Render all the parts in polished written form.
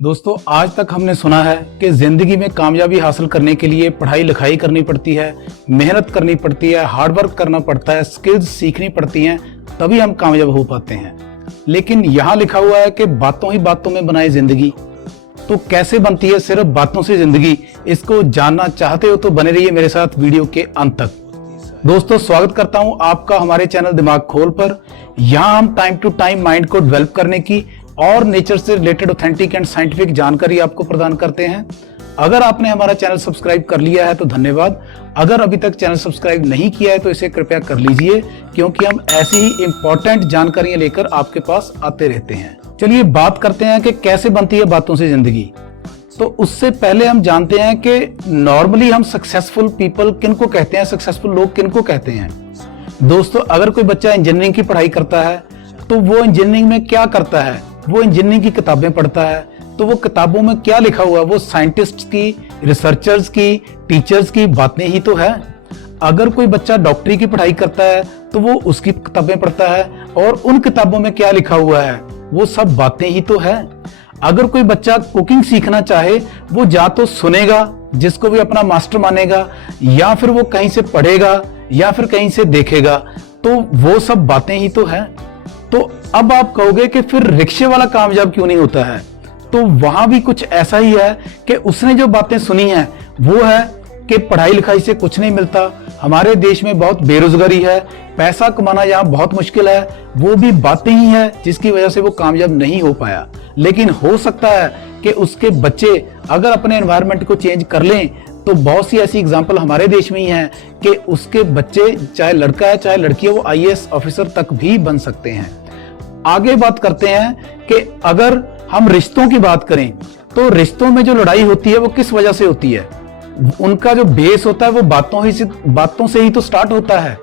दोस्तों, आज तक हमने सुना है कि जिंदगी में कामयाबी हासिल करने के लिए पढ़ाई लिखाई करनी पड़ती है, मेहनत करनी पड़ती है, हार्डवर्क करना पड़ता है, स्किल्स सीखनी पड़ती हैं, तभी हम कामयाब हो पाते हैं। लेकिन यहाँ लिखा हुआ है कि बातों ही बातों में बनाए जिंदगी। तो कैसे बनती है सिर्फ बातों से जिंदगी? इसको जानना चाहते हो तो बने रहिए मेरे साथ वीडियो के अंत तक। दोस्तों, स्वागत करता हूं आपका हमारे चैनल दिमाग खोल पर। यहाँ हम टाइम टू टाइम माइंड को डेवलप करने की और नेचर से रिलेटेड ऑथेंटिक एंड साइंटिफिक जानकारी आपको प्रदान करते हैं। अगर आपने हमारा चैनल सब्सक्राइब कर लिया है तो धन्यवाद। अगर अभी तक चैनल सब्सक्राइब नहीं किया है तो इसे कृपया कर लीजिए, क्योंकि हम ऐसी ही इंपॉर्टेंट जानकारियां लेकर आपके पास आते रहते हैं। चलिए बात करते हैं कि कैसे बनती है बातों से जिंदगी। तो उससे पहले हम जानते हैं कि नॉर्मली हम सक्सेसफुल पीपल किनको कहते हैं, सक्सेसफुल लोग किनको कहते हैं। दोस्तों, अगर कोई बच्चा इंजीनियरिंग की पढ़ाई करता है तो वो इंजीनियरिंग में क्या करता है? वो इंजीनियरिंग की किताबें पढ़ता है। तो वो किताबों में क्या लिखा हुआ है? वो साइंटिस्ट्स की, रिसर्चर्स की, टीचर्स की बातें ही तो है। अगर कोई बच्चा डॉक्टरी की पढ़ाई करता है तो वो उसकी किताबें पढ़ता है, और उन किताबों में क्या लिखा हुआ है? वो सब बातें ही तो है। अगर कोई बच्चा कुकिंग सीखना चाहे, वो या तो सुनेगा जिसको भी अपना मास्टर मानेगा, या फिर वो कहीं से पढ़ेगा, या फिर कहीं से देखेगा। तो वो सब बातें ही तो है। तो अब आप कहोगे कि फिर रिक्शे वाला कामयाब क्यों नहीं होता है? तो वहां भी कुछ ऐसा ही है कि उसने जो बातें सुनी हैं वो है कि पढ़ाई लिखाई से कुछ नहीं मिलता, हमारे देश में बहुत बेरोजगारी है, पैसा कमाना यहाँ बहुत मुश्किल है। वो भी बातें ही है जिसकी वजह से वो कामयाब नहीं हो पाया। लेकिन हो सकता है कि उसके बच्चे अगर अपने एनवायरनमेंट को चेंज कर लें तो बहुत सी ऐसी एग्जाम्पल हमारे देश में ही हैं कि उसके बच्चे, चाहे लड़का है चाहे लड़की है, वो IAS ऑफिसर तक भी बन सकते हैं। आगे बात करते हैं कि अगर हम रिश्तों की बात करें तो रिश्तों में जो लड़ाई होती है वो किस वजह से होती है? उनका जो बेस होता है वो बातों से ही तो स्टार्ट होता है।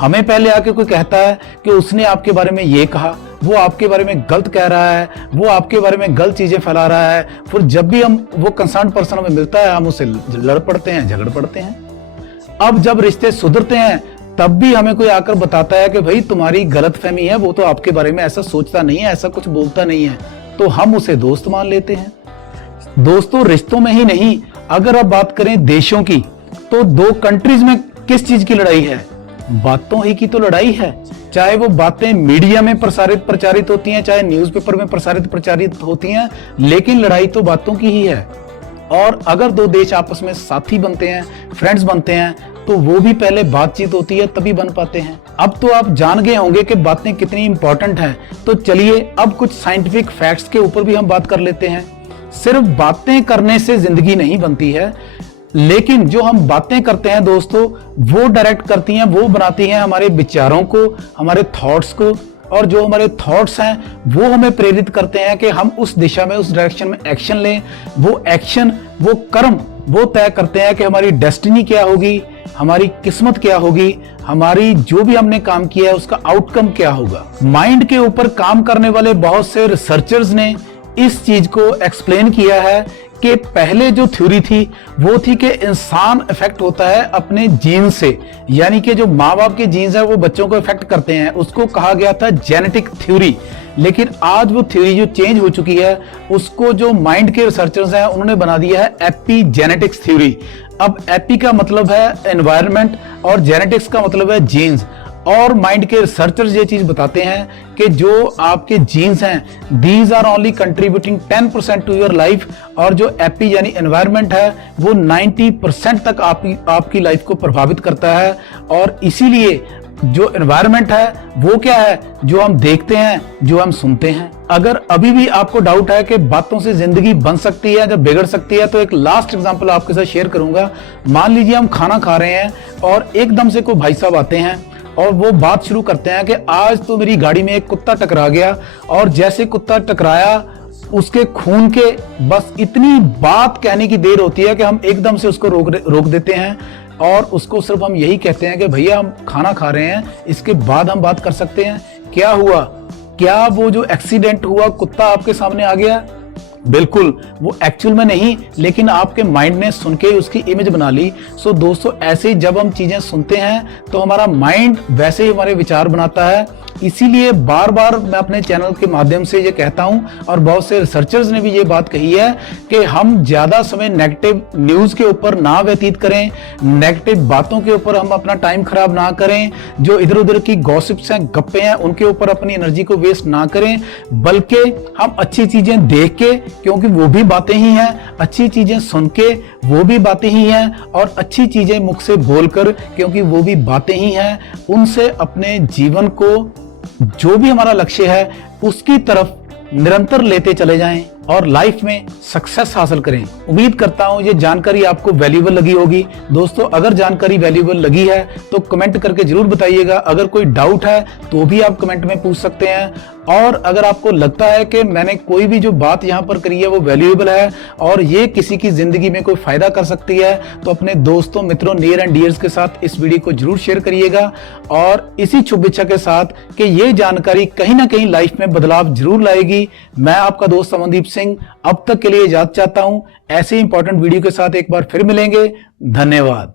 हमें पहले आके कोई कहता है कि उसने आपके बारे में ये कहा, वो आपके बारे में गलत कह रहा है, वो आपके बारे में गलत चीजें फैला रहा है। फिर जब भी हम वो कंसर्न पर्सन हमें मिलता है, हम उससे लड़ पड़ते हैं, झगड़ पड़ते हैं। अब जब रिश्ते सुधरते हैं तब भी हमें कोई आकर बताता है कि भाई तुम्हारी गलत फहमी है, वो तो आपके बारे में ऐसा सोचता नहीं है, ऐसा कुछ बोलता नहीं है, तो हम उसे दोस्त मान लेते हैं। दोस्तों, रिश्तों में ही नहीं, अगर आप बात करें देशों की, तो दो कंट्रीज में किस चीज की लड़ाई है? बातों ही की तो लड़ाई है। चाहे वो बातें मीडिया में प्रचारित होती हैं, चाहे न्यूज़पेपर में प्रचारित होती हैं, लेकिन लड़ाई तो बातों की ही है। और अगर दो देश आपस में साथी बनते हैं, फ्रेंड्स बनते हैं, तो वो भी पहले बातचीत होती है तभी बन पाते हैं। अब तो आप जान गए होंगे कि बातें कितनी इंपॉर्टेंट हैं। तो चलिए अब कुछ साइंटिफिक फैक्ट्स के ऊपर भी हम बात कर लेते हैं। सिर्फ बातें करने से जिंदगी नहीं बनती है, लेकिन जो हम बातें करते हैं दोस्तों, वो डायरेक्ट करती हैं, वो बनाती हैं हमारे विचारों को, हमारे थॉट्स को। और जो हमारे थॉट्स हैं वो हमें प्रेरित करते हैं कि हम उस दिशा में, उस डायरेक्शन में एक्शन लें। वो एक्शन, वो कर्म, वो तय करते हैं कि हमारी डेस्टिनी क्या होगी, हमारी किस्मत क्या होगी, हमारी जो भी हमने काम किया है उसका आउटकम क्या होगा। माइंड के ऊपर काम करने वाले बहुत से रिसर्चर्स ने इस चीज को एक्सप्लेन किया है कि पहले जो थ्योरी थी वो थी कि इंसान इफेक्ट होता है अपने जीन से, यानी कि जो माँ बाप के जीन्स है वो बच्चों को इफेक्ट करते हैं, उसको कहा गया था जेनेटिक थ्योरी। लेकिन आज वो थ्योरी जो चेंज हो चुकी है, उसको जो माइंड के रिसर्चर्स हैं उन्होंने बना दिया है एपीजेनेटिक्स थ्योरी। अब एपी का मतलब है एनवायरनमेंट और जेनेटिक्स का मतलब है जीन्स। और माइंड के रिसर्चर्स ये चीज बताते हैं कि जो आपके जीन्स हैं, these are only contributing 10% to your life, और जो एपी यानी एनवायरनमेंट है वो 90% तक आपकी लाइफ को प्रभावित करता है। और इसीलिए जो एनवायरनमेंट है वो क्या है? जो हम देखते हैं, जो हम सुनते हैं। अगर अभी भी आपको डाउट है कि बातों से जिंदगी बन सकती है या बिगड़ सकती है, तो एक लास्ट एग्जांपल आपके साथ शेयर करूंगा। मान लीजिए हम खाना खा रहे हैं और एकदम से कोई भाई साहब आते हैं और वो बात शुरू करते हैं कि आज तो मेरी गाड़ी में एक कुत्ता टकरा गया, और जैसे कुत्ता टकराया उसके खून के बस इतनी बात कहने की देर होती है कि हम एकदम से उसको रोक देते हैं, और उसको सिर्फ हम यही कहते हैं कि भैया हम खाना खा रहे हैं, इसके बाद हम बात कर सकते हैं। क्या हुआ? क्या वो जो एक्सीडेंट हुआ कुत्ता आपके सामने आ गया? बिल्कुल, वो एक्चुअल में नहीं, लेकिन आपके माइंड ने सुन के उसकी इमेज बना ली। सो दोस्तों, ऐसे ही जब हम चीजें सुनते हैं तो हमारा माइंड वैसे ही हमारे विचार बनाता है। इसीलिए बार बार मैं अपने चैनल के माध्यम से ये कहता हूं, और बहुत से रिसर्चर्स ने भी ये बात कही है कि हम ज्यादा समय नेगेटिव न्यूज के ऊपर ना व्यतीत करें, नेगेटिव बातों के ऊपर हम अपना टाइम खराब ना करें, जो इधर उधर की गॉसिप्स हैं, गप्पे हैं, उनके ऊपर अपनी एनर्जी को वेस्ट ना करें, बल्कि हम अच्छी चीजें देख के, क्योंकि वो भी बातें ही हैं, अच्छी चीजें सुन के, वो भी बातें ही हैं, और अच्छी चीजें मुख से बोलकर, क्योंकि वो भी बातें ही हैं, उनसे अपने जीवन को, जो भी हमारा लक्ष्य है, उसकी तरफ निरंतर लेते चले जाएं और लाइफ में सक्सेस हासिल करें। उम्मीद करता हूं ये जानकारी आपको वैल्यूएबल लगी होगी। दोस्तों, अगर जानकारी वैल्यूएबल लगी है तो कमेंट करके जरूर बताइएगा। अगर कोई डाउट है तो भी आप कमेंट में पूछ सकते हैं, और अगर आपको लगता है कि मैंने कोई भी जो बात यहाँ पर करी है वो वैल्यूएबल है और ये किसी की जिंदगी में कोई फायदा कर सकती है, तो अपने दोस्तों, मित्रों, नियर एंड डियर्स के साथ इस वीडियो को जरूर शेयर करिएगा, और इसी शुभ इच्छा के साथ कि ये जानकारी कहीं ना कहीं लाइफ में बदलाव जरूर लाएगी। मैं आपका दोस्त अमनदीप सिंह अब तक के लिए इजाजत चाहता हूं। ऐसे इंपॉर्टेंट वीडियो के साथ एक बार फिर मिलेंगे। धन्यवाद।